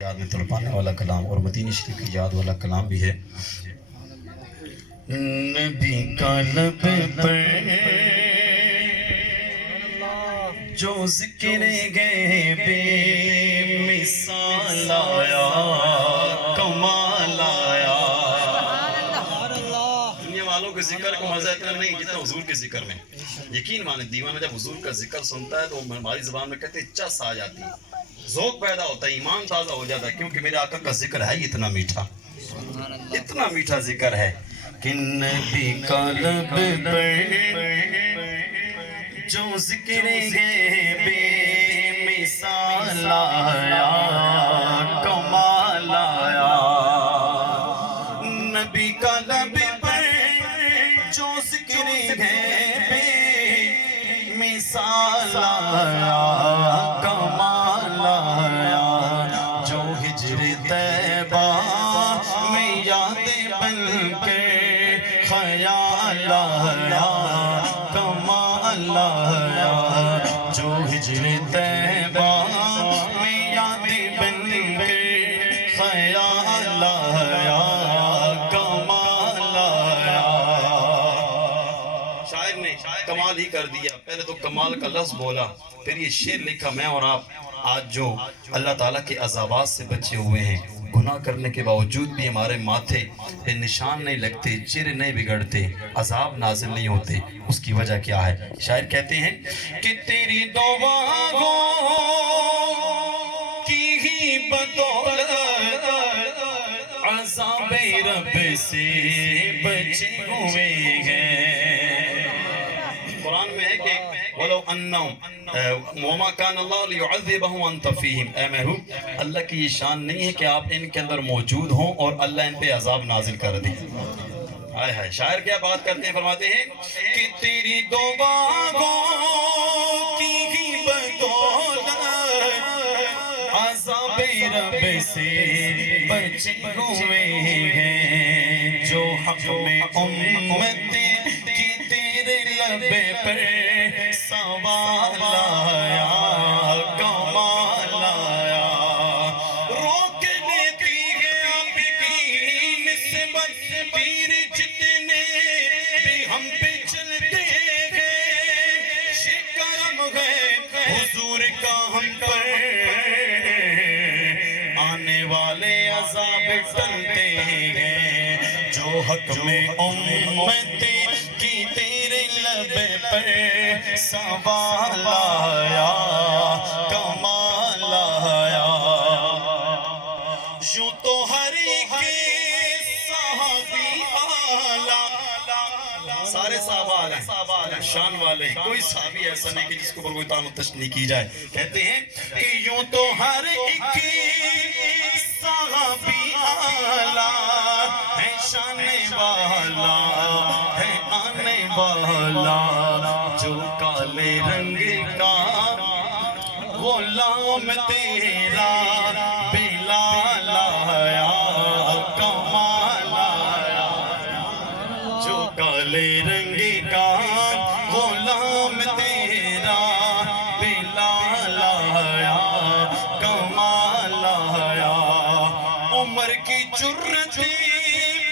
یاد میں تڑپانے والا کلام اور مدینہ شریف کی یاد والا کلام بھی ہے۔ نبی کا لب پر جو ذکر گئے بے مثال آیا، کمال آیا۔ دنیا والوں کے ذکر کو مزہ اتنا نہیں جتنا حضور کے ذکر میں۔ یقین مانے دیوانہ جب حضور کا ذکر سنتا ہے تو ہماری زبان میں کہتے ہیں چس آ جاتی ہے، ذوق پیدا ہوتا ہے، ایمان تازہ ہو جاتا ہے، کیونکہ میرے آقا کا ذکر ہے اتنا میٹھا، اتنا میٹھا ذکر ہے کہ نبی کا لب پر جو ذکر گئے بے مثال آیا، کمال آیا۔ نبی کا لب پر جو ذکر گئے بے مثال آیا، کمال آیا۔ جو ہجر طیبہ میں یاد بن کے خیال آیا، کمال آیا۔ جو ہجر طیبہ میں یاد بن کے خیال آیا، کمال آیا۔ شاعر نے کمال ہی کر دیا، پہلے تو کمال کا لفظ بولا، پھر یہ شعر لکھا۔ میں اور آپ آج جو اللہ تعالیٰ کے عذابات سے بچے ہوئے ہیں، گناہ کرنے کے باوجود بھی ہمارے ماتھے پہ نشان نہیں لگتے، چہرے نہیں بگڑتے، عذاب نازل نہیں ہوتے، اس کی وجہ کیا ہے؟ شاعر کہتے ہیں کہ تیری دعاؤں کی ہی بدولت عذاب رب سے بچے ہوئے ہیں۔ قرآن میں ہے کہ وَلَوْ أَنَّهُمْ وَمَا كَانَ اللَّهُ لِيُعَذِّبَهُمْ وَأَنْتَ فِيهِمْ۔ اے محبوب، اللہ کی یہ شان نہیں ہے کہ آپ ان کے اندر موجود ہوں اور اللہ ان پہ عذاب نازل کر دے۔ آئے ہائے، شاعر کیا بات کرتے ہیں، فرماتے ہیں کہ تیری دعاؤں کی ہی بدولت عذاب رب سے بچے ہوئے ہیں۔ جو حق میں امت کی تیرے لب پر سوال آیا، کمال آیا۔ روک لیتی ہے آپ کی نسبت پیر جتنے بھی ہم پہ چلتے گئے، شکرم ہے حضور کا ہم پر، آنے والے عذاب ٹلتے گئے۔ جو حق میں امت کی تیرے لب پر سوال آیا، کمال آیا۔ یوں تو ہر ایک صحابی اعلیٰ، سارے صحابہ اعلیٰ شان والے، کوئی صحابی ایسا نہیں کہ جس کو پر کوئی تعین و تشنیع کی جائے۔ کہتے ہیں کہ یوں تو ہر ایک صحابی اعلیٰ ہے، شان والا ہے، آنے والا۔ جو کالے رنگ کا غلام تیرا بلال آیا، کمال آیا۔ جو کالے رنگ کا غلام تیرا بلال آیا، کمال آیا۔ عمر کی جرتی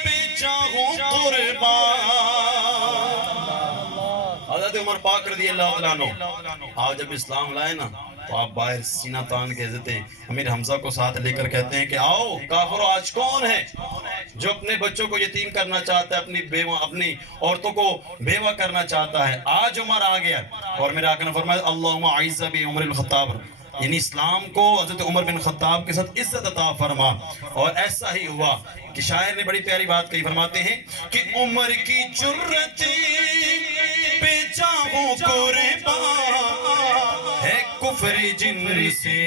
پہ جاؤں قربان، حضرت عمر پاک رضی اللہ عنہ آپ جب اسلام لائے نا تو آپ باہر سینہ تان کے حضرت امیر حمزہ کو ساتھ لے کر کہتے ہیں کہ آؤ کافرو، آج کون ہے جو اپنے بچوں کو یتیم کرنا چاہتا ہے، اپنی عورتوں کو بیوہ کرنا چاہتا ہے؟ آج عمر آ گیا۔ اور میرے آقا نے فرمایا اللہم اعز بعمر الخطاب، یعنی اسلام کو حضرت عمر بن خطاب کے ساتھ عزت عطا فرما۔ اور ایسا ہی ہوا کہ شاعر نے بڑی پیاری بات کہی، فرماتے ہیں کہ عمر کی جرت پہ جاؤں قربان، ہے کفر جن سے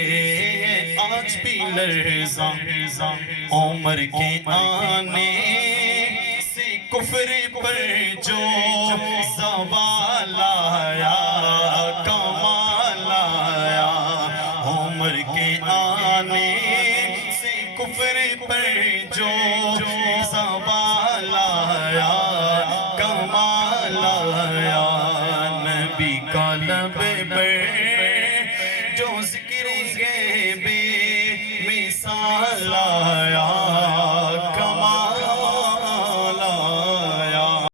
آج بھی لرزاں، عمر کے آنے سے کفر پر جو زوال آیا، کمال آیا۔ عمر کے آنے سے کفر پر جو زوال آیا، کمال آیا۔ نبی کا لب پر جو ذکر غیب مثال تعالیٰ